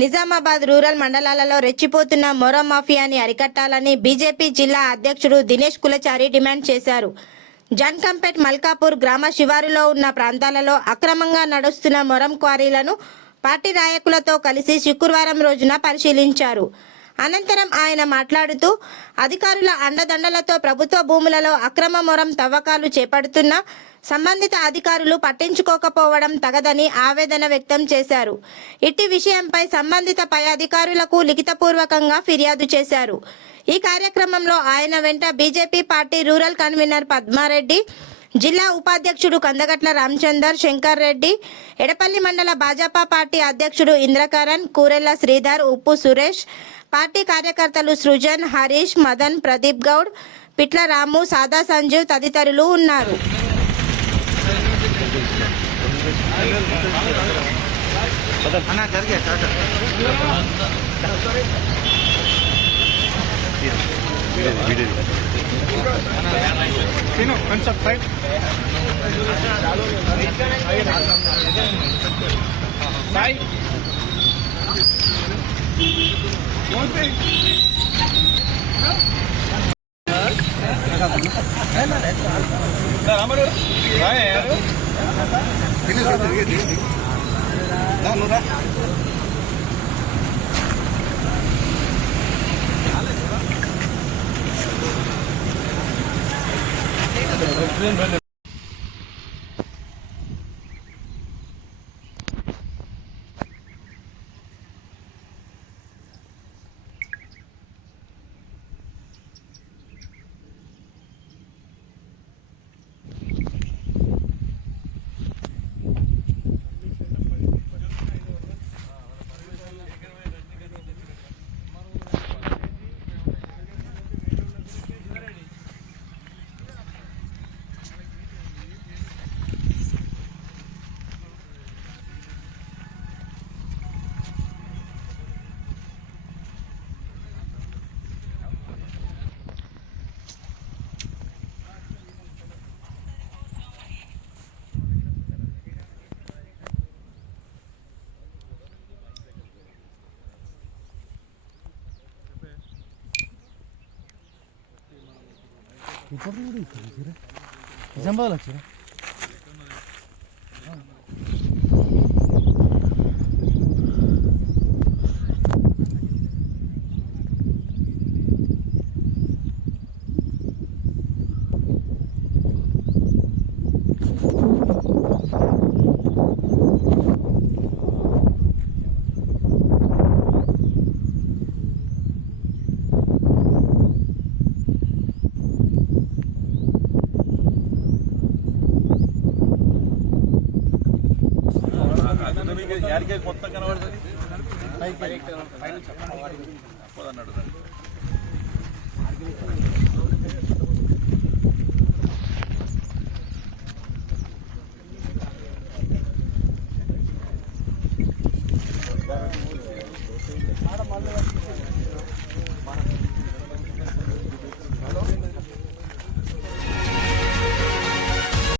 Nizamabad rural మండలాలలో రెచ్చిపోతున్న మొరం మాఫియాని అరికట్టాలని BJP జిల్లా అధ్యక్షుడు దినేష్ కులచారి డిమాండ్ చేశారు. జన్కంపేట్ మల్కాపూర్ గ్రామ శివారులో ఉన్న ప్రాంతాలలో అక్రమంగా నడుస్తున్న మొరం క్వారీలను పార్టీ నాయకులతో కలిసి శుక్రవారం రోజున పరిశీలించారు. అనంతరం ఆయన మాట్లాడుతూ అధికారుల అండదండలతో ప్రభుత్వ భూములలో అక్రమ మొరం తవ్వకాలు చేపడుతున్న సంబంధిత అధికారులు పట్టించుకోకపోవడం తగదని ఆవేదన వ్యక్తం చేశారు. ఇట్టి విషయంపై సంబంధిత పై అధికారులకు లిఖితపూర్వకంగా ఫిర్యాదు చేశారు. ఈ కార్యక్రమంలో ఆయన వెంట BJP party rural convener Padma Reddy జిల్లా ఉపాధ్యక్షుడు కందగట్ల రామచందర్ శంకర్ రెడ్డి ఎడపల్లి మండల భాజపా పార్టీ అధ్యక్షుడు ఇంద్రకరణ్ కూరెల్ల శ్రీధర్ ఉప్పు సురేష్ పార్టీ కార్యకర్తలు సృజన్ హరీష్ మదన్ ప్రదీప్ గౌడ్ పిట్ల రాము సాదా సంజీవ్ తదితరులు ఉన్నారు. కొంచెం ಬೆಳೆ Yukarı mı gidiyor yukarı? Gizem bağla içeri. యాడికే కొత్త కనబడుతుంది. అన్నాడు